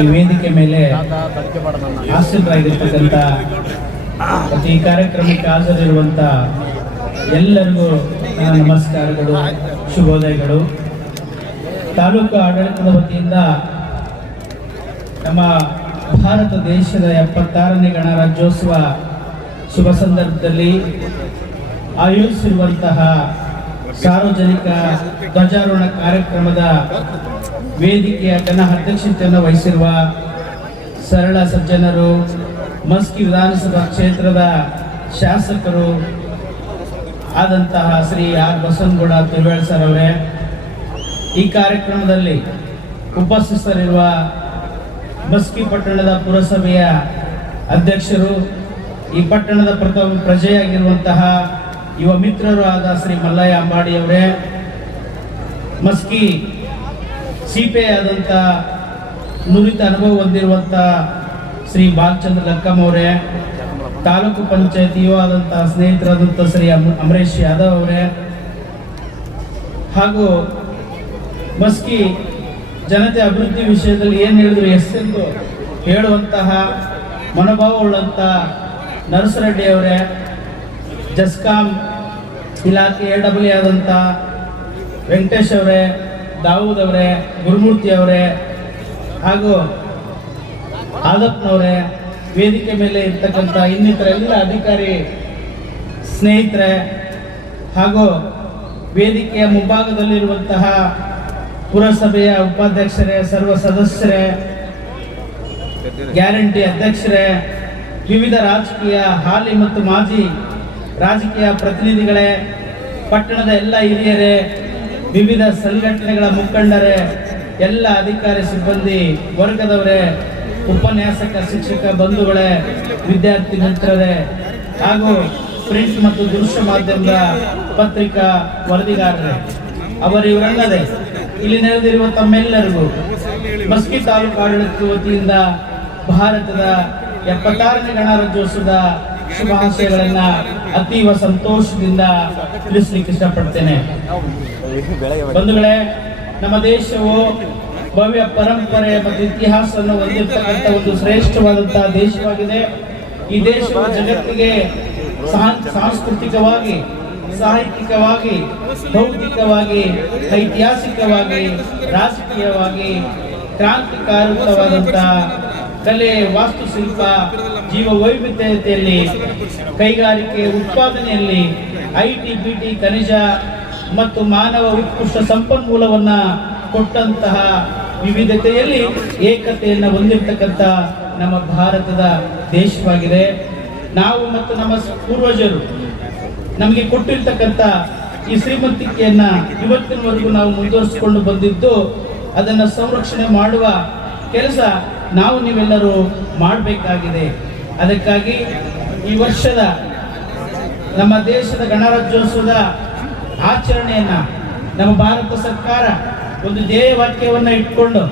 ಈ ವೇದಿಕೆ ಮೇಲೆ ಆಸೀನರಾಗಿರ್ತಕ್ಕಂಥ ಈ ಕಾರ್ಯಕ್ರಮಕ್ಕೆ ಹಾಜರಿರುವಂಥ ಎಲ್ಲರಿಗೂ ನಮಸ್ಕಾರಗಳು ಶುಭೋದಯಗಳು. ತಾಲೂಕು ಆಡಳಿತದ ವತಿಯಿಂದ ನಮ್ಮ ಭಾರತ ದೇಶದ ಎಪ್ಪತ್ತಾರನೇ ಗಣರಾಜ್ಯೋತ್ಸವ ಶುಭ ಸಂದರ್ಭದಲ್ಲಿ ಆಯೋಜಿಸಿರುವಂತಹ ಸಾರ್ವಜನಿಕ ಧ್ವಜಾರೋಹಣ ಕಾರ್ಯಕ್ರಮದ ವೇದಿಕೆಯ ತನ್ನ ಅಧ್ಯಕ್ಷತೆಯನ್ನು ವಹಿಸಿರುವ ಸರಳ ಸಜ್ಜನರು, ಮಸ್ಕಿ ವಿಧಾನಸಭಾ ಕ್ಷೇತ್ರದ ಶಾಸಕರು ಆದಂತಹ ಶ್ರೀ ಆರ್ ಬಸವನಗೌಡ ತಿರುವೇಳ್ ಸರ್ ಅವರೇ, ಈ ಕಾರ್ಯಕ್ರಮದಲ್ಲಿ ಉಪಸ್ಥಿತರಿರುವ ಮಸ್ಕಿ ಪಟ್ಟಣದ ಪುರಸಭೆಯ ಅಧ್ಯಕ್ಷರು, ಈ ಪಟ್ಟಣದ ಪ್ರಥಮ ಪ್ರಜೆಯಾಗಿರುವಂತಹ ಯುವ ಮಿತ್ರರು ಆದ ಶ್ರೀ ಮಲ್ಲಯ್ಯ ಅಂಬಾಡಿಯವರೇ ಮಸ್ಕಿ ಸಿಪೆ ಆದಂಥ ನುರಿತ ಅನುಭವ ಹೊಂದಿರುವಂಥ ಶ್ರೀ ಬಾಲಚಂದ್ರ ಲಕ್ಕಮ್ಮವರೇ ತಾಲೂಕು ಪಂಚಾಯತಿಯೂ ಆದಂಥ ಸ್ನೇಹಿತರಾದಂಥ ಶ್ರೀ ಅಮ್- ಅಮರೇಶ್ ಯಾದವ್ ಅವರೇ, ಹಾಗೂ ಮಸ್ಕಿ ಜನತೆ ಅಭಿವೃದ್ಧಿ ವಿಷಯದಲ್ಲಿ ಏನು ಹೇಳಿದ್ರು ಎಷ್ಟೆಂದು ಹೇಳುವಂತಹ ಮನೋಭಾವ ಉಳ್ಳಂಥ ನರಸರೆಡ್ಡಿ ಅವರೇ, ಜಸ್ಕಾಂ ಇಲಾಖೆ ಎ ಡಬ್ಲ್ಯೂ ಆದಂಥ ವೆಂಕಟೇಶ್ ಅವರೇ ದಾವೂದ್ ಅವರೇ ಗುರುಮೂರ್ತಿ ಅವರೇ ಹಾಗೂ ಆದಪ್ಪನವರೇ, ವೇದಿಕೆ ಮೇಲೆ ಇರ್ತಕ್ಕಂಥ ಇನ್ನಿತರ ಎಲ್ಲ ಅಧಿಕಾರಿ ಸ್ನೇಹಿತರೆ ಹಾಗೂ ವೇದಿಕೆಯ ಮುಂಭಾಗದಲ್ಲಿರುವಂತಹ ಪುರಸಭೆಯ ಉಪಾಧ್ಯಕ್ಷರೇ, ಸರ್ವ ಸದಸ್ಯರೇ, ಗ್ಯಾರಂಟಿ ಅಧ್ಯಕ್ಷರೇ, ವಿವಿಧ ರಾಜಕೀಯ ಹಾಲಿ ಮತ್ತು ಮಾಜಿ ರಾಜಕೀಯ ಪ್ರತಿನಿಧಿಗಳೇ, ಪಟ್ಟಣದ ಎಲ್ಲ ಹಿರಿಯರೇ ವಿವಿಧ ಸಂಘಟನೆಗಳ ಮುಖಂಡರೇ, ಎಲ್ಲ ಅಧಿಕಾರಿ ಸಿಬ್ಬಂದಿ, ವರ್ಗದವರೇ, ಉಪನ್ಯಾಸಕ, ಶಿಕ್ಷಕ, ಬಂಧುಗಳೇ, ವಿದ್ಯಾರ್ಥಿ ಮಿತ್ರರೇ, ಹಾಗೂ ಪ್ರಿಂಟ್ ಮತ್ತು ದೃಶ್ಯ ಮಾಧ್ಯಮದ ಪತ್ರಿಕಾ ವರದಿಗಾರರೇ ಅವರಿವರಲ್ಲದೆ ಇಲ್ಲಿ ನೆರೆದಿರುವ ತಮ್ಮೆಲ್ಲರಿಗೂ ಮಸ್ಕಿ ತಾಲೂಕು ಆಡಳಿತ ವತಿಯಿಂದ ಭಾರತದ ಎಪ್ಪತ್ತಾರನೇ ಗಣರಾಜ್ಯೋತ್ಸವದ ಶುಭಾಶಯಗಳನ್ನ ಅತೀವ ಸಂತೋಷದಿಂದ ತಿಳಿಸ್ಲಿಕ್ಕೆ ಇಷ್ಟಪಡ್ತೇನೆ. ಬಂಧುಗಳೇ, ನಮ್ಮ ದೇಶವು ಭವ್ಯ ಪರಂಪರೆ ಮತ್ತು ಇತಿಹಾಸವನ್ನು ಹೊಂದಿರತಕ್ಕಂಥ ಒಂದು ಶ್ರೇಷ್ಠವಾದಂತಹ ದೇಶವಾಗಿದೆ. ಈ ದೇಶವು ಜಗತ್ತಿಗೆ ಸಾಂಸ್ಕೃತಿಕವಾಗಿ, ಸಾಹಿತ್ಯಿಕವಾಗಿ, ಭೌತಿಕವಾಗಿ, ಐತಿಹಾಸಿಕವಾಗಿ, ರಾಜಕೀಯವಾಗಿ ಕ್ರಾಂತಿಕಾರಕವಾದಂತಹ ಕಲೆ, ವಾಸ್ತುಶಿಲ್ಪ ಜೀವ ವೈವಿಧ್ಯತೆಯಲ್ಲಿ, ಕೈಗಾರಿಕೆ ಉತ್ಪಾದನೆಯಲ್ಲಿ ಐ ಟಿ ಬಿ ಟಿ ಖನಿಜ ಮತ್ತು ಮಾನವ ಉತ್ಕೃಷ್ಟ ಸಂಪನ್ಮೂಲವನ್ನು ಕೊಟ್ಟಂತಹ ವಿವಿಧತೆಯಲ್ಲಿ ಏಕತೆಯನ್ನು ಹೊಂದಿರತಕ್ಕಂಥ ನಮ್ಮ ಭಾರತದ ದೇಶವಾಗಿದೆ. ನಾವು ಮತ್ತು ನಮ್ಮ ಪೂರ್ವಜರು ನಮಗೆ ಕೊಟ್ಟಿರ್ತಕ್ಕಂಥ ಈ ಶ್ರೀಮಂತಿಕೆಯನ್ನು ಇವತ್ತಿನವರೆಗೂ ನಾವು ಮುಂದುವರಿಸಿಕೊಂಡು ಬಂದಿದ್ದು, ಅದನ್ನು ಸಂರಕ್ಷಣೆ ಮಾಡುವ ಕೆಲಸ ನಾವು ನೀವೆಲ್ಲರೂ ಮಾಡಬೇಕಾಗಿದೆ. ಅದಕ್ಕಾಗಿ ಈ ವರ್ಷದ ನಮ್ಮ ದೇಶದ ಗಣರಾಜ್ಯೋತ್ಸವದ ಆಚರಣೆಯನ್ನು ನಮ್ಮ ಭಾರತ ಸರ್ಕಾರ ಒಂದು ಧ್ಯೇಯ ವಾಕ್ಯವನ್ನು ಇಟ್ಕೊಂಡು,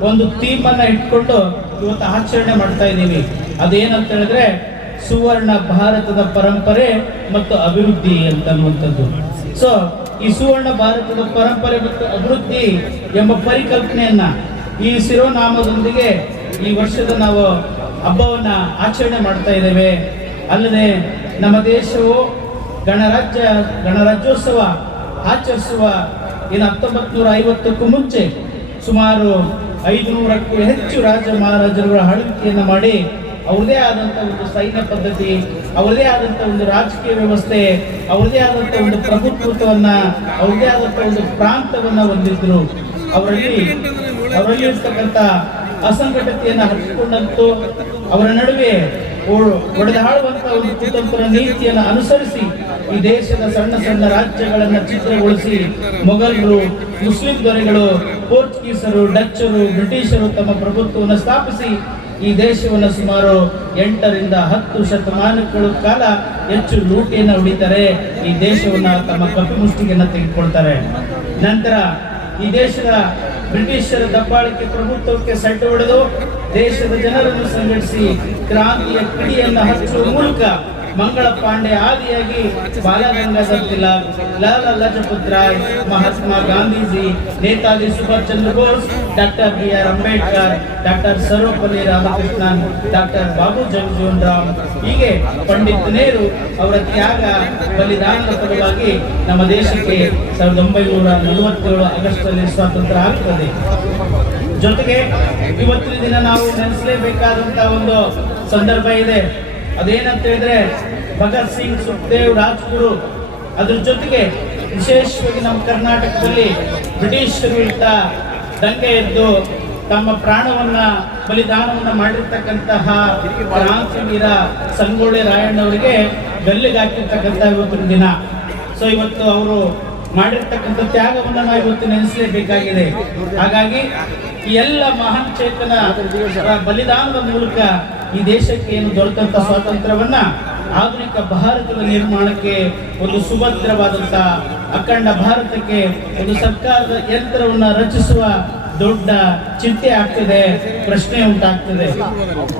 ಒಂದು ಥೀಮ್ ಅನ್ನ ಇಟ್ಕೊಂಡು ಇವತ್ತು ಆಚರಣೆ ಮಾಡ್ತಾ ಇದ್ದೀವಿ. ಅದೇನಂತ ಹೇಳಿದ್ರೆ, ಸುವರ್ಣ ಭಾರತದ ಪರಂಪರೆ ಮತ್ತು ಅಭಿವೃದ್ಧಿ ಅಂತನ್ನುವಂಥದ್ದು ಸೊ ಈ ಸುವರ್ಣ ಭಾರತದ ಪರಂಪರೆ ಮತ್ತು ಅಭಿವೃದ್ಧಿ ಎಂಬ ಪರಿಕಲ್ಪನೆಯನ್ನ ಈ ಶಿರೋನಾಮದೊಂದಿಗೆ ಈ ವರ್ಷದ ನಾವು ಹಬ್ಬವನ್ನ ಆಚರಣೆ ಮಾಡ್ತಾ ಇದ್ದೇವೆ. ಅಲ್ಲದೆ ನಮ್ಮ ದೇಶವು ಗಣರಾಜ್ಯ, ಗಣರಾಜ್ಯೋತ್ಸವ ಆಚರಿಸುವ ಇನ್ನು ಹತ್ತೊಂಬತ್ತು ನೂರ ಐವತ್ತಕ್ಕೂ ಮುಂಚೆ ಸುಮಾರು ಐದುನೂರಕ್ಕೂ ಹೆಚ್ಚು ರಾಜ ಮಹಾರಾಜರುಗಳ ಆಳ್ವಿಕೆಯನ್ನು ಮಾಡಿ ಅವ್ರದೇ ಆದಂಥ ಒಂದು ಸೈನ್ಯ ಪದ್ಧತಿ ಅವರದೇ ಆದಂಥ ಒಂದು ರಾಜಕೀಯ ವ್ಯವಸ್ಥೆ ಅವರದೇ ಆದಂಥ ಒಂದು ಪ್ರಭುತ್ವವನ್ನು ಅವರದೇ ಆದಂಥ ಒಂದು ಪ್ರಾಂತವನ್ನು ಹೊಂದಿದ್ರು. ಅವರಲ್ಲಿ ಅವರಲ್ಲಿ ಇರ್ತಕ್ಕಂಥ ಅಸಂಘಟತೆಯನ್ನು ಹಚ್ಚಿಕೊಂಡಂತೂ ಅವರ ನಡುವೆ ಒ- ಒಡೆದಾಡುವಂತ ಒಂದು ಕುತಂತ್ರ ನೀತಿಯನ್ನು ಅನುಸರಿಸಿ ಈ ದೇಶದ ಸಣ್ಣ ಸಣ್ಣ ರಾಜ್ಯಗಳನ್ನು ಚಿತ್ರಗೊಳಿಸಿ ಮೊಘಲರು, ಮುಸ್ಲಿಂ ದೊರೆಗಳು, ಪೋರ್ಚುಗೀಸರು, ಡಚ್ಚರು, ಬ್ರಿಟಿಷರು ತಮ್ಮ ಪ್ರಭುತ್ವವನ್ನು ಸ್ಥಾಪಿಸಿ ಈ ದೇಶವನ್ನು ಸುಮಾರು ಎಂಟರಿಂದ ಹತ್ತು ಶತಮಾನಗಳ ಕಾಲ ಹೆಚ್ಚು ಲೂಟಿಯನ್ನು ಹೊಡಿತಾರೆ ಈ ದೇಶವನ್ನು ತಮ್ಮ ಕಪಿಮುಷ್ಟಿಗೆ ತೆಗೆದುಕೊಳ್ತಾರೆ. ನಂತರ ಈ ದೇಶದ ಬ್ರಿಟಿಷರ ದಬ್ಬಾಳಿಕೆ ಪ್ರಭುತ್ವಕ್ಕೆ ಸಡ್ಡು ಹೊಡೆದು ದೇಶದ ಜನರನ್ನು ಸಂಘಟಿಸಿ ಕ್ರಾಂತಿಯ ಕಿಡಿಯನ್ನು ಹಚ್ಚುವ ಮೂಲಕ Mangal Pandey ಆದಿಯಾಗಿ Balagangadhar Tilak Lala Lajpat Rai Mahatma Gandhiji, Netaji Subhash Chandra Bose, doctor B R Ambedkar, doctor Sarvepalli Ramakrishnan, doctor Babu Jagjivan Ram. ಹೀಗೆ ಪಂಡಿತ್ ನೆಹರು ಅವರ ತ್ಯಾಗ, ಬಲಿದಾನದ ಫಲವಾಗಿ ನಮ್ಮ ದೇಶಕ್ಕೆ ಸಾವಿರದ ಒಂಬೈನೂರ ನಲವತ್ತೇಳು ಆಗಸ್ಟ್ ಅಲ್ಲಿ ಸ್ವಾತಂತ್ರ್ಯ ಆಗ್ತದೆ. ಜೊತೆಗೆ ಇವತ್ತಿನ ದಿನ ನಾವು ನೆನೆಸಲೇಬೇಕಾದಂತ ಒಂದು ಸಂದರ್ಭ ಇದೆ. ಅದೇನಂತ ಹೇಳಿದ್ರೆ ಭಗತ್ ಸಿಂಗ್, ಸುಖದೇವ್, ರಾಜ್ಗುರು, ಅದ್ರ ಜೊತೆಗೆ ವಿಶೇಷವಾಗಿ ನಮ್ಮ ಕರ್ನಾಟಕದಲ್ಲಿ ಬ್ರಿಟಿಷರು ವಿರುದ್ಧ ದಂಗೆ ಎದ್ದು ತಮ್ಮ ಪ್ರಾಣವನ್ನ, ಬಲಿದಾನವನ್ನ ಮಾಡಿರ್ತಕ್ಕಂತಹ ಕ್ರಾಂತಿವೀರ ಸಂಗೊಳ್ಳಿ ರಾಯಣ್ಣವರಿಗೆ ಗಲ್ಲಿಗಾಕಿರ್ತಕ್ಕಂಥ ಇವತ್ತಿನ ದಿನ. ಸೊ ಇವತ್ತು ಅವರು ಮಾಡಿರ್ತಕ್ಕಂಥ ತ್ಯಾಗವನ್ನು ನಾವು ಇವತ್ತು ನೆನೆಸಲೇಬೇಕಾಗಿದೆ. ಹಾಗಾಗಿ ಎಲ್ಲ ಮಹಾನ್ ಚೇತನ ಬಲಿದಾನದ ಮೂಲಕ ಈ ದೇಶಕ್ಕೆ ಏನು ದೊರೆತಂತ ಸ್ವಾತಂತ್ರ್ಯವನ್ನ ಆಧುನಿಕ ಭಾರತದ ನಿರ್ಮಾಣಕ್ಕೆ ಒಂದು ಸುಭದ್ರವಾದಂತ ಅಖಂಡ ಭಾರತಕ್ಕೆ ಒಂದು ಸರ್ಕಾರದ ಯಂತ್ರವನ್ನ ರಚಿಸುವ ದೊಡ್ಡ ಚಿಂತೆ ಆಗ್ತಿದೆ, ಪ್ರಶ್ನೆ ಉಂಟಾಗ್ತದೆ.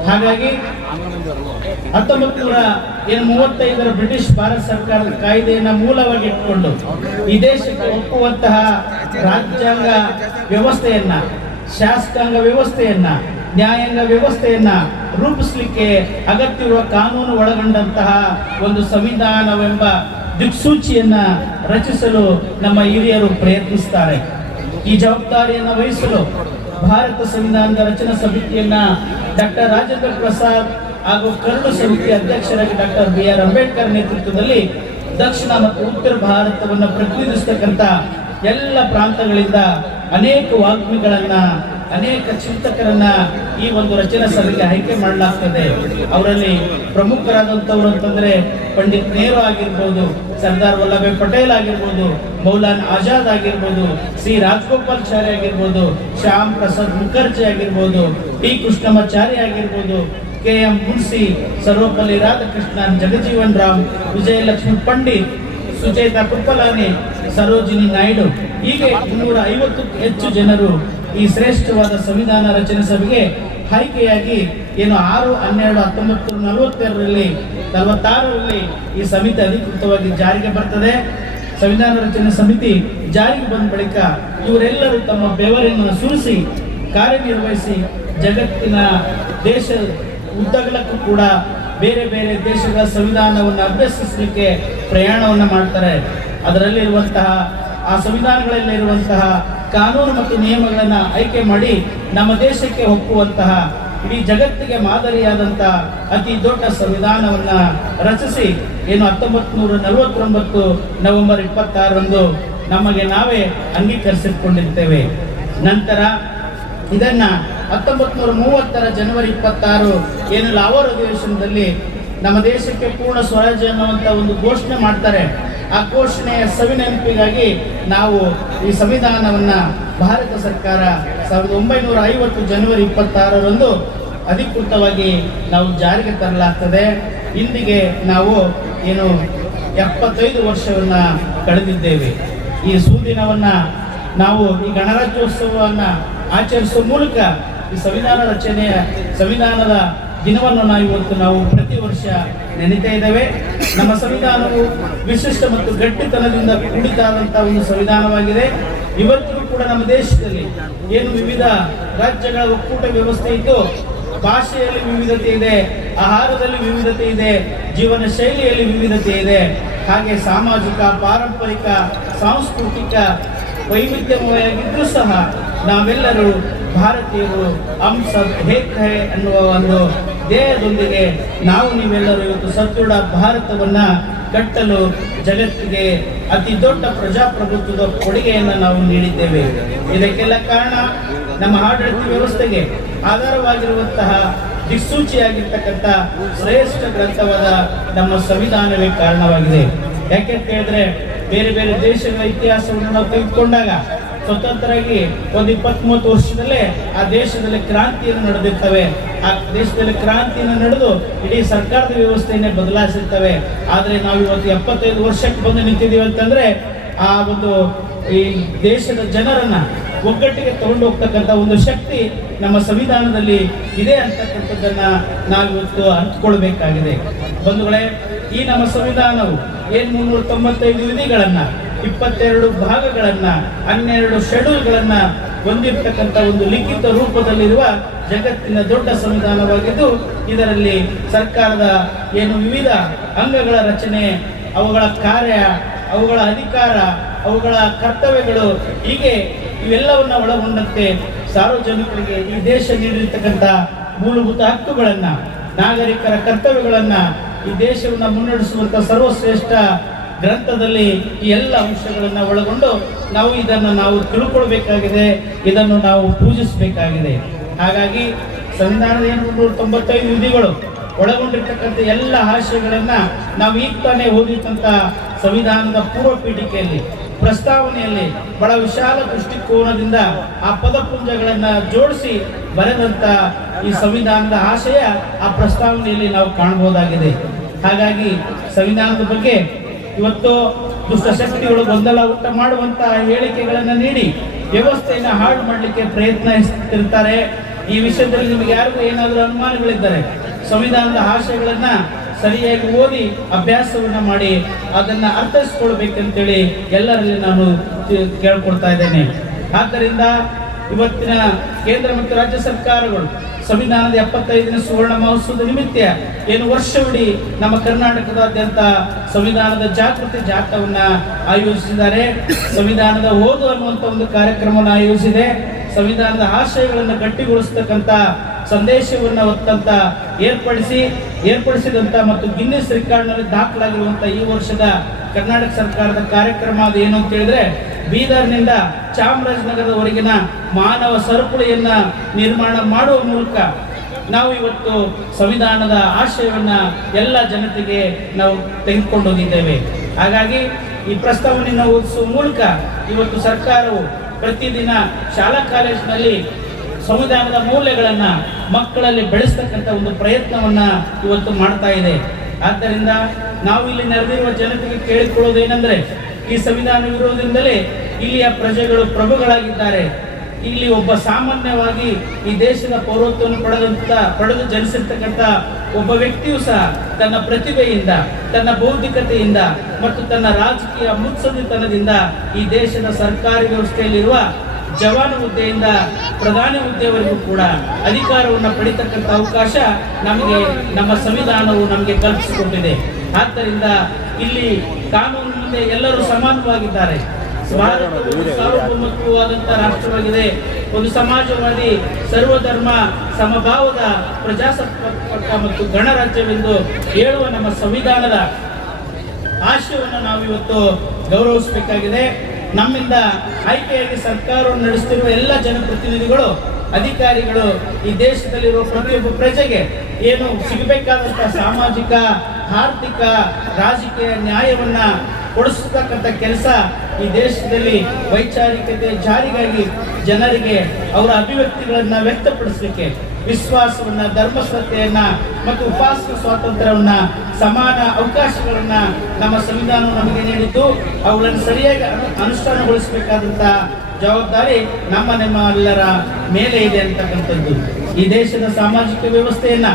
ಹಾಗಾಗಿ ಹತ್ತೊಂಬತ್ತು ನೂರ ಏನು ಮೂವತ್ತೈದರ ಬ್ರಿಟಿಷ್ ಭಾರತ ಸರ್ಕಾರದ ಕಾಯ್ದೆಯನ್ನ ಮೂಲವಾಗಿ ಇಟ್ಕೊಂಡು ಈ ದೇಶಕ್ಕೆ ಒಪ್ಪುವಂತಹ ರಾಜ್ಯಾಂಗ ವ್ಯವಸ್ಥೆಯನ್ನ, ಶಾಸಕಾಂಗ ವ್ಯವಸ್ಥೆಯನ್ನ ನ್ಯಾಯಾಂಗ ವ್ಯವಸ್ಥೆಯನ್ನ ರೂಪಿಸಲಿಕ್ಕೆ ಅಗತ್ಯವಿರುವ ಕಾನೂನು ಒಳಗೊಂಡಂತಹ ಒಂದು ಸಂವಿಧಾನವೆಂಬ ದಿಕ್ಸೂಚಿಯನ್ನ ರಚಿಸಲು ನಮ್ಮ ಹಿರಿಯರು ಪ್ರಯತ್ನಿಸ್ತಾರೆ. ಈ ಜವಾಬ್ದಾರಿಯನ್ನು ವಹಿಸಲು ಭಾರತ ಸಂವಿಧಾನದ ರಚನಾ ಸಮಿತಿಯನ್ನ ಡಾಕ್ಟರ್ ರಾಜೇಂದ್ರ ಪ್ರಸಾದ್ ಹಾಗೂ ಕರಡು ಸಮಿತಿ ಅಧ್ಯಕ್ಷರಾಗಿ ಡಾಕ್ಟರ್ ಬಿ ಆರ್ ಅಂಬೇಡ್ಕರ್ ನೇತೃತ್ವದಲ್ಲಿ ದಕ್ಷಿಣ ಮತ್ತು ಉತ್ತರ ಭಾರತವನ್ನು ಪ್ರತಿನಿಧಿಸತಕ್ಕಂಥ ಎಲ್ಲ ಪ್ರಾಂತಗಳಿಂದ ಅನೇಕ ವಾಗ್ಮಿಗಳನ್ನ, ಅನೇಕ ಚಿಂತಕರನ್ನ ಈ ಒಂದು ರಚನಾ ಸಭೆಗೆ ಆಯ್ಕೆ ಮಾಡಲಾಗ್ತದೆ. ಅವರಲ್ಲಿ ಪ್ರಮುಖರಾದಂಥವ್ರು ಅಂತಂದ್ರೆ ಪಂಡಿತ್ ನೆಹರು ಆಗಿರ್ಬೋದು, ಸರ್ದಾರ್ ವಲ್ಲಭಾಯ್ ಪಟೇಲ್ ಆಗಿರ್ಬೋದು, ಮೌಲಾನ್ ಆಜಾದ್ ಆಗಿರ್ಬೋದು, ಸಿ ರಾಜಗೋಪಾಲ್ಚಾರಿ ಆಗಿರ್ಬೋದು, ಶ್ಯಾಮ್ ಪ್ರಸಾದ್ ಮುಖರ್ಜಿ ಆಗಿರ್ಬೋದು, ಟಿ ಕೃಷ್ಣಮಾಚಾರಿ ಆಗಿರ್ಬೋದು, ಕೆ ಎಂ ಮುನ್ಸಿ, ಸರ್ವಪಲ್ಲಿ ರಾಧಾಕೃಷ್ಣನ್, ಜಗಜೀವನ್ ರಾಮ್, ವಿಜಯಲಕ್ಷ್ಮಿ ಪಂಡಿತ್, ಸುಚೇತಾ ಕುಪ್ಪಲಾನಿ, ಸರೋಜಿನಿ ನಾಯ್ಡು. ಹೀಗೆ ಇನ್ನೂರ ಐವತ್ತಕ್ಕೂ ಹೆಚ್ಚು ಜನರು ಈ ಶ್ರೇಷ್ಠವಾದ ಸಂವಿಧಾನ ರಚನೆ ಸಭೆಗೆ ಆಯ್ಕೆಯಾಗಿ ಏನು ಆರು, ಹನ್ನೆರಡು, ಹತ್ತೊಂಬತ್ತು, ನಲವತ್ತೆರಡರಲ್ಲಿ, ನಲವತ್ತಾರರಲ್ಲಿ ಈ ಸಮಿತಿ ಅಧಿಕೃತವಾಗಿ ಜಾರಿಗೆ ಬರ್ತದೆ. ಸಂವಿಧಾನ ರಚನೆ ಸಮಿತಿ ಜಾರಿಗೆ ಬಂದ ಬಳಿಕ ಇವರೆಲ್ಲರೂ ತಮ್ಮ ಬೆವರನ್ನು ಸುರಿಸಿ ಕಾರ್ಯನಿರ್ವಹಿಸಿ ಜಗತ್ತಿನ ದೇಶ ಉದ್ದಗಲಕ್ಕೂ ಕೂಡ ಬೇರೆ ಬೇರೆ ದೇಶಗಳ ಸಂವಿಧಾನವನ್ನು ಅಭ್ಯಸಿಸಲಿಕ್ಕೆ ಪ್ರಯಾಣವನ್ನು ಮಾಡ್ತಾರೆ. ಅದರಲ್ಲಿರುವಂತಹ ಆ ಸಂವಿಧಾನಗಳಲ್ಲಿರುವಂತಹ ಕಾನೂನು ಮತ್ತು ನಿಯಮಗಳನ್ನು ಆಯ್ಕೆ ಮಾಡಿ ನಮ್ಮ ದೇಶಕ್ಕೆ ಒಪ್ಪುವಂತಹ ಇಡೀ ಜಗತ್ತಿಗೆ ಮಾದರಿಯಾದಂತಹ ಅತಿ ದೊಡ್ಡ ಸಂವಿಧಾನವನ್ನ ರಚಿಸಿ ಏನು ಹತ್ತೊಂಬತ್ತು ನೂರ ನಲವತ್ತೊಂಬತ್ತು ನವೆಂಬರ್ ಇಪ್ಪತ್ತಾರರಂದು ನಮಗೆ ನಾವೇ ಅಂಗೀಕರಿಸಿಕೊಂಡಿರ್ತೇವೆ ನಂತರ ಇದನ್ನ ಹತ್ತೊಂಬತ್ತು ನೂರ ಮೂವತ್ತರ ಜನವರಿ ಇಪ್ಪತ್ತಾರು ಏನು ಲಾವೋರ್ ಅಧಿವೇಶನದಲ್ಲಿ ನಮ್ಮ ದೇಶಕ್ಕೆ ಪೂರ್ಣ ಸ್ವರಾಜ್ಯ ಅನ್ನುವಂತ ಒಂದು ಘೋಷಣೆ ಮಾಡ್ತಾರೆ. ಆ ಘೋಷಣೆಯ ಸವಿನೆನಪಿಗಾಗಿ ನಾವು ಈ ಸಂವಿಧಾನವನ್ನ ಭಾರತ ಸರ್ಕಾರ ಸಾವಿರದ ಒಂಬೈನೂರ ಐವತ್ತು ಜನವರಿ ಇಪ್ಪತ್ತಾರರಂದು ಅಧಿಕೃತವಾಗಿ ನಾವು ಜಾರಿಗೆ ತರಲಾಗ್ತದೆ. ಇಂದಿಗೆ ನಾವು ಏನು ಎಪ್ಪತ್ತೈದು ವರ್ಷವನ್ನ ಕಳೆದಿದ್ದೇವೆ. ಈ ಸುದಿನವನ್ನ ನಾವು ಈ ಗಣರಾಜ್ಯೋತ್ಸವವನ್ನು ಆಚರಿಸುವ ಮೂಲಕ ಈ ಸಂವಿಧಾನ ರಚನೆಯ ಸಂವಿಧಾನದ ದಿನವನ್ನು ನಾವು ಇವತ್ತು ನಾವು ಪ್ರತಿ ವರ್ಷ ನೆನೀತಾ ಇದ್ದೇವೆ. ನಮ್ಮ ಸಂವಿಧಾನವು ವಿಶಿಷ್ಟ ಮತ್ತು ಗಟ್ಟಿತನದಿಂದ ಕೂಡಿದಾದಂತಹ ಒಂದು ಸಂವಿಧಾನವಾಗಿದೆ. ಇವತ್ತಿಗೂ ಕೂಡ ನಮ್ಮ ದೇಶದಲ್ಲಿ ಏನು ವಿವಿಧ ರಾಜ್ಯಗಳ ಒಕ್ಕೂಟ ವ್ಯವಸ್ಥೆ ಇದ್ದು, ಭಾಷೆಯಲ್ಲಿ ವಿವಿಧತೆ ಇದೆ, ಆಹಾರದಲ್ಲಿ ವಿವಿಧತೆ ಇದೆ, ಜೀವನ ಶೈಲಿಯಲ್ಲಿ ವಿವಿಧತೆ ಇದೆ. ಹಾಗೆ ಸಾಮಾಜಿಕ, ಪಾರಂಪರಿಕ, ಸಾಂಸ್ಕೃತಿಕ ವೈವಿಧ್ಯಮಯವಾಗಿದ್ದರೂ ಸಹ ನಾವೆಲ್ಲರೂ ಭಾರತೀಯರು ಅಂಶ ಹೇಕ್ ಅನ್ನುವ ಒಂದು ಧ್ಯೇಯದೊಂದಿಗೆ ನಾವು ನೀವೆಲ್ಲರೂ ಇವತ್ತು ಸದೃಢ ಭಾರತವನ್ನ ಕಟ್ಟಲು ಜಗತ್ತಿಗೆ ಅತಿ ದೊಡ್ಡ ಪ್ರಜಾಪ್ರಭುತ್ವದ ಕೊಡುಗೆಯನ್ನು ನಾವು ನೀಡಿದ್ದೇವೆ. ಇದಕ್ಕೆಲ್ಲ ಕಾರಣ ನಮ್ಮ ಆಡಳಿತ ವ್ಯವಸ್ಥೆಗೆ ಆಧಾರವಾಗಿರುವಂತಹ ದಿಕ್ಸೂಚಿಯಾಗಿರ್ತಕ್ಕಂಥ ಶ್ರೇಷ್ಠ ಗ್ರಂಥವಾದ ನಮ್ಮ ಸಂವಿಧಾನವೇ ಕಾರಣವಾಗಿದೆ. ಯಾಕೆಂತ ಹೇಳಿದ್ರೆ ಬೇರೆ ಬೇರೆ ದೇಶಗಳ ಇತಿಹಾಸವನ್ನು ನಾವು ತೆಗೆದುಕೊಂಡಾಗ ಸ್ವತಂತ್ರವಾಗಿ ಒಂದು ಇಪ್ಪತ್ತ್ ಮೂವತ್ತು ವರ್ಷದಲ್ಲೇ ಆ ದೇಶದಲ್ಲಿ ಕ್ರಾಂತಿಯನ್ನು ನಡೆದಿರ್ತವೆ. ಆ ದೇಶದಲ್ಲಿ ಕ್ರಾಂತಿಯನ್ನು ನಡೆದು ಇಡೀ ಸರ್ಕಾರದ ವ್ಯವಸ್ಥೆಯನ್ನೇ ಬದಲಾಯಿಸಿರ್ತವೆ. ಆದರೆ ನಾವು ಇವತ್ತು ಎಪ್ಪತ್ತೈದು ವರ್ಷಕ್ಕೆ ಬಂದು ನಿಂತಿದ್ದೀವಿ ಅಂತಂದ್ರೆ ಆ ಒಂದು ಈ ದೇಶದ ಜನರನ್ನ ಒಗ್ಗಟ್ಟಿಗೆ ತಗೊಂಡು ಹೋಗ್ತಕ್ಕಂಥ ಒಂದು ಶಕ್ತಿ ನಮ್ಮ ಸಂವಿಧಾನದಲ್ಲಿ ಇದೆ ಅಂತಕ್ಕಂಥದ್ದನ್ನು ನಾವು ಇವತ್ತು ಅರ್ಥಕೊಳ್ಬೇಕಾಗಿದೆ ಬಂಧುಗಳೇ, ಈ ನಮ್ಮ ಸಂವಿಧಾನವು ಏನು ಮುನ್ನೂರ ತೊಂಬತ್ತೈದು ವಿಧಿಗಳನ್ನ ಇಪ್ಪತ್ತೆರಡು ಭಾಗಗಳನ್ನ, ಹನ್ನೆರಡು ಶೆಡ್ಯೂಲ್ಗಳನ್ನ ಹೊಂದಿರತಕ್ಕಂಥ ಒಂದು ಲಿಖಿತ ರೂಪದಲ್ಲಿರುವ ಜಗತ್ತಿನ ದೊಡ್ಡ ಸಂವಿಧಾನವಾಗಿದ್ದು, ಇದರಲ್ಲಿ ಸರ್ಕಾರದ ಏನು ವಿವಿಧ ಅಂಗಗಳ ರಚನೆ, ಅವುಗಳ ಕಾರ್ಯ, ಅವುಗಳ ಅಧಿಕಾರ, ಅವುಗಳ ಕರ್ತವ್ಯಗಳು, ಹೀಗೆ ಇವೆಲ್ಲವನ್ನ ಒಳಗೊಂಡಂತೆ ಸಾರ್ವಜನಿಕರಿಗೆ ಈ ದೇಶ ನೀಡಿರ್ತಕ್ಕಂಥ ಮೂಲಭೂತ ಹಕ್ಕುಗಳನ್ನು, ನಾಗರಿಕರ ಕರ್ತವ್ಯಗಳನ್ನು ಈ ದೇಶವನ್ನು ಮುನ್ನಡೆಸುವಂಥ ಸರ್ವಶ್ರೇಷ್ಠ ಗ್ರಂಥದಲ್ಲಿ ಈ ಎಲ್ಲ ಅಂಶಗಳನ್ನು ಒಳಗೊಂಡು ನಾವು ಇದನ್ನು ನಾವು ತಿಳ್ಕೊಳ್ಬೇಕಾಗಿದೆ, ಇದನ್ನು ನಾವು ಪೂಜಿಸಬೇಕಾಗಿದೆ. ಹಾಗಾಗಿ ಸಂಧಾನದ ಎಂಟುನೂರ ತೊಂಬತ್ತೈದು ವಿಧಿಗಳು ಒಳಗೊಂಡಿರ್ತಕ್ಕಂಥ ಎಲ್ಲ ಆಶಯಗಳನ್ನು ನಾವು ಈಗ ತಾನೇ ಓದಿದಂಥ ಸಂವಿಧಾನದ ಪೂರ್ವ ಪೀಠಿಕೆಯಲ್ಲಿ ಪ್ರಸ್ತಾವನೆಯಲ್ಲಿ ಬಹಳ ವಿಶಾಲ ದೃಷ್ಟಿಕೋನದಿಂದ ಆ ಪದಪುಂಜಗಳನ್ನು ಜೋಡಿಸಿ ಬರೆದಂಥ ಈ ಸಂವಿಧಾನದ ಆಶಯ ಆ ಪ್ರಸ್ತಾವನೆಯಲ್ಲಿ ನಾವು ಕಾಣಬಹುದಾಗಿದೆ. ಹಾಗಾಗಿ ಸಂವಿಧಾನದ ಬಗ್ಗೆ ಇವತ್ತು ದುಷ್ಟಶಕ್ತಿಗಳು ಗೊಂದಲ ಉಂಟ ಮಾಡುವಂತಹ ಹೇಳಿಕೆಗಳನ್ನು ನೀಡಿ ವ್ಯವಸ್ಥೆಯನ್ನು ಹಾಳು ಮಾಡಲಿಕ್ಕೆ ಪ್ರಯತ್ನಿಸುತ್ತಿರ್ತಾರೆ ಈ ವಿಷಯದಲ್ಲಿ ನಿಮಗೆ ಯಾರಿಗೂ ಏನಾದರೂ ಅನುಮಾನಗಳಿದ್ದಾರೆ ಸಂವಿಧಾನದ ಆಶಯಗಳನ್ನ ಸರಿಯಾಗಿ ಓದಿ ಅಭ್ಯಾಸವನ್ನ ಮಾಡಿ ಅದನ್ನ ಅರ್ಥೈಸ್ಕೊಳ್ಬೇಕಂತೇಳಿ ಎಲ್ಲರಲ್ಲಿ ನಾನು ಕೇಳ್ಕೊಡ್ತಾ ಇದ್ದೇನೆ. ಆದ್ದರಿಂದ ಇವತ್ತಿನ ಕೇಂದ್ರ ಮತ್ತು ರಾಜ್ಯ ಸರ್ಕಾರಗಳು ಸಂವಿಧಾನದ ಎಪ್ಪತ್ತೈದನೇ ಸುವರ್ಣ ಮಹೋತ್ಸವದ ನಿಮಿತ್ತ ಏನು ವರ್ಷವಿಡೀ ನಮ್ಮ ಕರ್ನಾಟಕದಾದ್ಯಂತ ಸಂವಿಧಾನದ ಜಾಗೃತಿ ಜಾಥವನ್ನ ಆಯೋಜಿಸಿದ್ದಾರೆ. ಸಂವಿಧಾನದ ಓದು ಅನ್ನುವಂಥ ಒಂದು ಕಾರ್ಯಕ್ರಮವನ್ನು ಆಯೋಜಿಸಿದೆ. ಸಂವಿಧಾನದ ಆಶಯಗಳನ್ನು ಗಟ್ಟಿಗೊಳಿಸ್ತಕ್ಕಂಥ ಸಂದೇಶವನ್ನು ಹೊತ್ತಂತ ಏರ್ಪಡಿಸಿ, ಏರ್ಪಡಿಸಿದಂತ ಮತ್ತು ಗಿನ್ನಿಸ್ ರೆಕಾರ್ಡ್ನಲ್ಲಿ ದಾಖಲಾಗಿರುವಂಥ ಈ ವರ್ಷದ ಕರ್ನಾಟಕ ಸರ್ಕಾರದ ಕಾರ್ಯಕ್ರಮ ಅದು ಏನು ಅಂತ ಹೇಳಿದ್ರೆ ಬೀದರ್ನಿಂದ ಚಾಮರಾಜನಗರದವರೆಗಿನ ಮಾನವ ಸರಪಳಿಯನ್ನು ನಿರ್ಮಾಣ ಮಾಡುವ ಮೂಲಕ ನಾವು ಇವತ್ತು ಸಂವಿಧಾನದ ಆಶಯವನ್ನ ಎಲ್ಲ ಜನತೆಗೆ ನಾವು ತೆಗೆದುಕೊಂಡು ಹೋಗಿದ್ದೇವೆ ಹಾಗಾಗಿ ಈ ಪ್ರಸ್ತಾವನೆಯನ್ನು ಓದಿಸುವ ಮೂಲಕ ಇವತ್ತು ಸರ್ಕಾರವು ಪ್ರತಿದಿನ ಶಾಲಾ ಕಾಲೇಜಿನಲ್ಲಿ ಸಂವಿಧಾನದ ಮೌಲ್ಯಗಳನ್ನ ಮಕ್ಕಳಲ್ಲಿ ಬೆಳೆಸ್ತಕ್ಕಂಥ ಒಂದು ಪ್ರಯತ್ನವನ್ನ ಇವತ್ತು ಮಾಡ್ತಾ ಇದೆ. ಆದ್ದರಿಂದ ನಾವು ಇಲ್ಲಿ ನೆರೆದಿರುವ ಜನತೆಗೆ ಕೇಳಿಕೊಳ್ಳೋದೇನೆಂದ್ರೆ ಈ ಸಂವಿಧಾನ ವಿರೋಧದಿಂದಲೇ ಇಲ್ಲಿಯ ಪ್ರಜೆಗಳು ಪ್ರಭುಗಳಾಗಿದ್ದಾರೆ ಇಲ್ಲಿ ಒಬ್ಬ ಸಾಮಾನ್ಯವಾಗಿ ಈ ದೇಶದ ಪೌರತ್ವವನ್ನು ಪಡೆದಂತ, ಪಡೆದು ಜನಿಸಿರ್ತಕ್ಕಂಥ ಒಬ್ಬ ವ್ಯಕ್ತಿಯು ಸಹ ತನ್ನ ಪ್ರತಿಭೆಯಿಂದ, ತನ್ನ ಬೌದ್ಧಿಕತೆಯಿಂದ ಮತ್ತು ತನ್ನ ರಾಜಕೀಯ ಮುತ್ಸದಿತನದಿಂದ ಈ ದೇಶದ ಸರ್ಕಾರಿ ವ್ಯವಸ್ಥೆಯಲ್ಲಿರುವ ಜವಾನ ಹುದ್ದೆಯಿಂದ ಪ್ರಧಾನಿ ಹುದ್ದೆವರೆಗೂ ಕೂಡ ಅಧಿಕಾರವನ್ನು ಪಡಿತಕ್ಕಂಥ ಅವಕಾಶ ನಮಗೆ ನಮ್ಮ ಸಂವಿಧಾನವು ನಮಗೆ ಕಲ್ಪಿಸಿಕೊಂಡಿದೆ ಆದ್ದರಿಂದ ಇಲ್ಲಿ ಕಾನೂನು ಮುಂದೆ ಎಲ್ಲರೂ ಸಮಾನವಾಗಿದ್ದಾರೆ. ಸಾರ್ವಭೌಮತ್ವವಾದಂತಹ ರಾಷ್ಟ್ರವಾಗಿದೆ. ಒಂದು ಸಮಾಜವಾದಿ ಸರ್ವಧರ್ಮ ಸಮಭಾವದ ಪ್ರಜಾಸತ್ತಾತ್ಮಕ ಮತ್ತು ಗಣರಾಜ್ಯವೆಂದು ಹೇಳುವ ನಮ್ಮ ಸಂವಿಧಾನದ ಆಶಯವನ್ನು ನಾವು ಇವತ್ತು ಗೌರವಿಸಬೇಕಾಗಿದೆ. ನಮ್ಮಿಂದ ಆಯ್ಕೆಯಾಗಿ ಸರ್ಕಾರವನ್ನು ನಡೆಸುತ್ತಿರುವ ಎಲ್ಲ ಜನಪ್ರತಿನಿಧಿಗಳು, ಅಧಿಕಾರಿಗಳು ಈ ದೇಶದಲ್ಲಿರುವ ಪ್ರತಿಯೊಬ್ಬ ಪ್ರಜೆಗೆ ಏನು ಸಿಗಬೇಕಾದಂತಹ ಸಾಮಾಜಿಕ, ಆರ್ಥಿಕ, ರಾಜಕೀಯ ನ್ಯಾಯವನ್ನ ಕೊಡಿಸತಕ್ಕಂಥ ಕೆಲಸ ಈ ದೇಶದಲ್ಲಿ ವೈಚಾರಿಕತೆ ಜಾರಿಗಾಗಿ ಜನರಿಗೆ ಅವರ ಅಭಿವ್ಯಕ್ತಿಗಳನ್ನು ವ್ಯಕ್ತಪಡಿಸಲಿಕ್ಕೆ ವಿಶ್ವಾಸವನ್ನ, ಧರ್ಮಶ್ರದ್ಧೆಯನ್ನ ಮತ್ತು ಉಪಾಸನ ಸ್ವಾತಂತ್ರ್ಯವನ್ನ, ಸಮಾನ ಅವಕಾಶಗಳನ್ನ ನಮ್ಮ ಸಂವಿಧಾನ ನಮಗೆ ನೀಡಿದ್ದು, ಅವುಗಳನ್ನು ಸರಿಯಾಗಿ ಅನುಷ್ಠಾನಗೊಳಿಸಬೇಕಾದಂಥ ಜವಾಬ್ದಾರಿ ನಮ್ಮ ನಿಮ್ಮೆಲ್ಲರ ಮೇಲೆ ಇದೆ ಅಂತಕ್ಕಂಥದ್ದು. ಈ ದೇಶದ ಸಾಮಾಜಿಕ ವ್ಯವಸ್ಥೆಯನ್ನ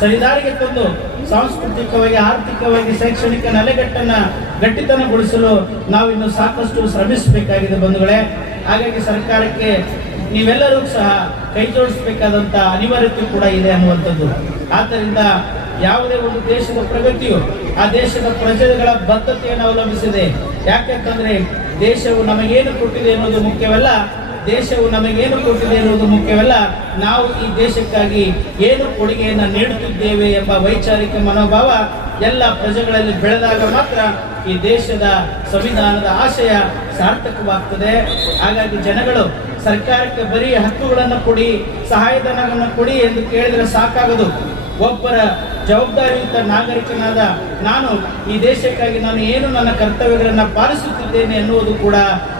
ಸರಿದಾರಿಗೆ ತಂದು ಸಾಂಸ್ಕೃತಿಕವಾಗಿ, ಆರ್ಥಿಕವಾಗಿ, ಶೈಕ್ಷಣಿಕ ನೆಲೆಗಟ್ಟನ್ನ ಗಟ್ಟಿತನಗೊಳಿಸಲು ನಾವು ಇನ್ನು ಸಾಕಷ್ಟು ಶ್ರಮಿಸಬೇಕಾಗಿದೆ ಬಂಧುಗಳೇ. ಹಾಗಾಗಿ ಸರ್ಕಾರಕ್ಕೆ ನೀವೆಲ್ಲರೂ ಸಹ ಕೈ ಜೋಡಿಸಬೇಕಾದಂತಹ ಅನಿವಾರ್ಯತೆ ಕೂಡ ಇದೆ ಅನ್ನುವಂಥದ್ದು. ಆದ್ದರಿಂದ ಯಾವುದೇ ಒಂದು ದೇಶದ ಪ್ರಗತಿಯು ಆ ದೇಶದ ಪ್ರಜೆಗಳ ಬದ್ಧತೆಯನ್ನು ಅವಲಂಬಿಸಿದೆ. ಯಾಕೆಂತಂದ್ರೆ ದೇಶವು ನಮಗೇನು ಕೊಟ್ಟಿದೆ ಅನ್ನೋದು ಮುಖ್ಯವಲ್ಲ ದೇಶವು ನಮಗೇನು ಕೊಟ್ಟಿದೆ ಎನ್ನುವುದು ಮುಖ್ಯವಲ್ಲ, ನಾವು ಈ ದೇಶಕ್ಕಾಗಿ ಏನು ಕೊಡುಗೆಯನ್ನು ನೀಡುತ್ತಿದ್ದೇವೆ ಎಂಬ ವೈಚಾರಿಕ ಮನೋಭಾವ ಎಲ್ಲ ಪ್ರಜೆಗಳಲ್ಲಿ ಬೆಳೆದಾಗ ಮಾತ್ರ ಈ ದೇಶದ ಸಂವಿಧಾನದ ಆಶಯ ಸಾರ್ಥಕವಾಗ್ತದೆ. ಹಾಗಾಗಿ ಜನಗಳು, ಸರ್ಕಾರಕ್ಕೆ ಬರೀ ಹಕ್ಕುಗಳನ್ನು ಕೊಡಿ ಸಹಾಯಧನವನ್ನು ಕೊಡಿ ಎಂದು ಕೇಳಿದರೆ ಸಾಕಾಗದು. ಒಬ್ಬರ ಜವಾಬ್ದಾರಿಯುತ ನಾಗರಿಕನಾದ ನಾನು, ಈ ದೇಶಕ್ಕಾಗಿ ನಾನು ಏನು ನನ್ನ ಕರ್ತವ್ಯಗಳನ್ನು ಪಾಲಿಸುತ್ತಿದ್ದೇನೆ ಎನ್ನುವುದು ಕೂಡ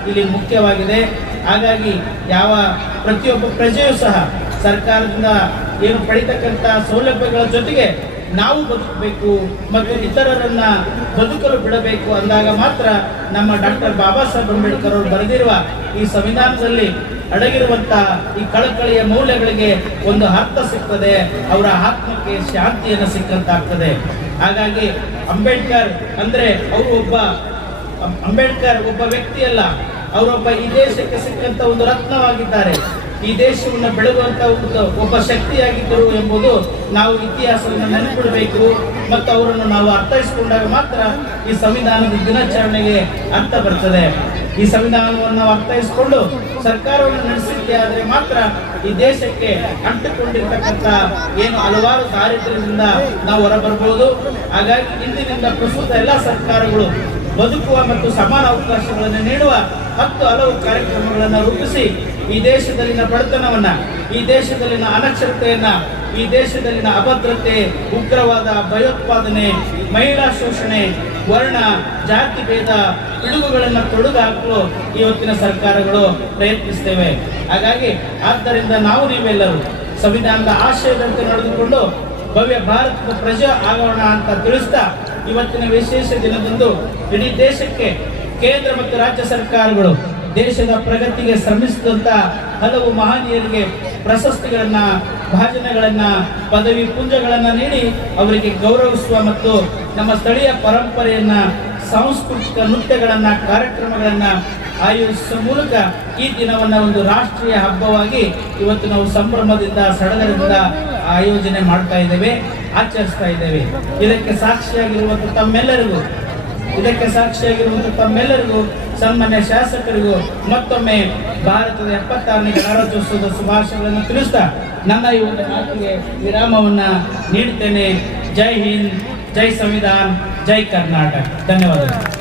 ಇಲ್ಲಿ ಮುಖ್ಯವಾಗಿದೆ. ಹಾಗಾಗಿ ಯಾವ ಪ್ರತಿಯೊಬ್ಬ ಪ್ರಜೆಯೂ ಸಹ ಸರ್ಕಾರದಿಂದ ಏನು ಪಡಿತಕ್ಕಂಥ ಸೌಲಭ್ಯಗಳ ಜೊತೆಗೆ ನಾವು ಬದುಕಬೇಕು ಮತ್ತು ಇತರರನ್ನ ಬದುಕಲು ಬಿಡಬೇಕು ಅಂದಾಗ ಮಾತ್ರ ನಮ್ಮ ಡಾಕ್ಟರ್ ಬಾಬಾ ಸಾಹೇಬ್ ಅಂಬೇಡ್ಕರ್ ಅವರು ಬರೆದಿರುವ ಈ ಸಂವಿಧಾನದಲ್ಲಿ ಅಡಗಿರುವಂತ ಈ ಕಳಕಳಿಯ ಮೌಲ್ಯಗಳಿಗೆ ಒಂದು ಅರ್ಥ ಸಿಗ್ತದೆ, ಅವರ ಆತ್ಮಕ್ಕೆ ಶಾಂತಿಯನ್ನು ಸಿಕ್ಕಂತಾಗ್ತದೆ. ಹಾಗಾಗಿ ಅಂಬೇಡ್ಕರ್ ಅಂದ್ರೆ ಅವರು ಒಬ್ಬ, ಅಂಬೇಡ್ಕರ್ ಒಬ್ಬ ವ್ಯಕ್ತಿ ಅಲ್ಲ ಅವರೊಬ್ಬ ಈ ದೇಶಕ್ಕೆ ಸಿಕ್ಕಂತ ಒಂದು ರತ್ನವಾಗಿದ್ದಾರೆ. ಈ ದೇಶವನ್ನು ಬೆಳಗುವಂತ ಒಬ್ಬ ಶಕ್ತಿಯಾಗಿದ್ದರು ಎಂಬುದು ನಾವು ಇತಿಹಾಸವನ್ನು ನೆನಪಿಡಬೇಕು. ಮತ್ತು ಅವರನ್ನು ನಾವು ಅರ್ಥೈಸಿಕೊಂಡಾಗ ಮಾತ್ರ ಈ ಸಂವಿಧಾನದ ದಿನಾಚರಣೆಗೆ ಅರ್ಥ ಬರ್ತದೆ. ಈ ಸಂವಿಧಾನವನ್ನು ನಾವು ಅರ್ಥೈಸಿಕೊಂಡು ಸರ್ಕಾರವನ್ನು ನಡೆಸಿದ್ದೆ ಆದರೆ ಮಾತ್ರ ಈ ದೇಶಕ್ಕೆ ಅಂಟಿಕೊಂಡಿರ್ತಕ್ಕಂಥ ಏನು ಹಲವಾರು ದಾರಿದ್ರ್ಯದಿಂದ ನಾವು ಹೊರಬರ್ಬೋದು. ಹಾಗಾಗಿ ಇಂದಿನಿಂದ ಪ್ರಸ್ತುತ ಎಲ್ಲ ಸರ್ಕಾರಗಳು ಬದುಕುವ ಮತ್ತು ಸಮಾನ ಅವಕಾಶಗಳನ್ನು ನೀಡುವ ಹತ್ತು ಹಲವು ಕಾರ್ಯಕ್ರಮಗಳನ್ನು ರೂಪಿಸಿ ಈ ದೇಶದಲ್ಲಿನ ಬಡತನವನ್ನ, ಈ ದೇಶದಲ್ಲಿನ ಅನಕ್ಷರತೆಯನ್ನ, ಈ ದೇಶದಲ್ಲಿನ ಅಭದ್ರತೆ, ಉಗ್ರವಾದ ಭಯೋತ್ಪಾದನೆ, ಮಹಿಳಾ ಶೋಷಣೆ, ವರ್ಣ, ಜಾತಿ ಭೇದ, ಪಿಡುಗುಗಳನ್ನು ತೊಡೆದುಹಾಕಲು ಇವತ್ತಿನ ಸರ್ಕಾರಗಳು ಪ್ರಯತ್ನಿಸ್ತೇವೆ. ಹಾಗಾಗಿ ಆದ್ದರಿಂದ ನಾವು ನೀವೆಲ್ಲರೂ ಸಂವಿಧಾನದ ಆಶಯದಂತೆ ನಡೆದುಕೊಂಡು ಭವ್ಯ ಭಾರತದ ಪ್ರಜೆ ಆಗೋಣ ಅಂತ ತಿಳಿಸ್ತಾ ಇವತ್ತಿನ ವಿಶೇಷ ದಿನದಂದು ಇಡೀ ದೇಶಕ್ಕೆ ಕೇಂದ್ರ ಮತ್ತು ರಾಜ್ಯ ಸರ್ಕಾರಗಳು ದೇಶದ ಪ್ರಗತಿಗೆ ಶ್ರಮಿಸಿದಂತ ಹಲವು ಮಹನೀಯರಿಗೆ ಪ್ರಶಸ್ತಿಗಳನ್ನು, ಭಾಜನಗಳನ್ನ, ಪದವಿ ಪುಂಜಗಳನ್ನು ನೀಡಿ ಅವರಿಗೆ ಗೌರವಿಸುವ ಮತ್ತು ನಮ್ಮ ಸ್ಥಳೀಯ ಪರಂಪರೆಯನ್ನ, ಸಾಂಸ್ಕೃತಿಕ ನೃತ್ಯಗಳನ್ನು, ಕಾರ್ಯಕ್ರಮಗಳನ್ನು ಆಯೋಜಿಸುವ ಮೂಲಕ ಈ ದಿನವನ್ನ ಒಂದು ರಾಷ್ಟ್ರೀಯ ಹಬ್ಬವಾಗಿ ಇವತ್ತು ನಾವು ಸಂಭ್ರಮದಿಂದ, ಸಡಗರದಿಂದ ಆಯೋಜನೆ ಮಾಡ್ತಾ ಇದ್ದೇವೆ. ಆಚರಿಸ್ತಾ ಇದ್ದೇವೆ. ಇದಕ್ಕೆ ಸಾಕ್ಷಿಯಾಗಿರುವಂಥ ತಮ್ಮೆಲ್ಲರಿಗೂ, ಇದಕ್ಕೆ ಸಾಕ್ಷಿಯಾಗಿರುವಂಥ ತಮ್ಮೆಲ್ಲರಿಗೂ, ಸನ್ಮಾನ್ಯ ಶಾಸಕರಿಗೂ ಮತ್ತೊಮ್ಮೆ ಭಾರತದ ಎಪ್ಪತ್ತಾರನೇ ಗಣರಾಜ್ಯೋತ್ಸವದ ಶುಭಾಶಯಗಳನ್ನು ತಿಳಿಸ್ತಾ ನನ್ನ ಈ ಒಂದು ಮಾತಿಗೆ ವಿರಾಮವನ್ನು ನೀಡುತ್ತೇನೆ ಜೈ ಹಿಂದ್, ಜೈ ಸಂವಿಧಾನ್, ಜೈ ಕರ್ನಾಟಕ. ಧನ್ಯವಾದಗಳು.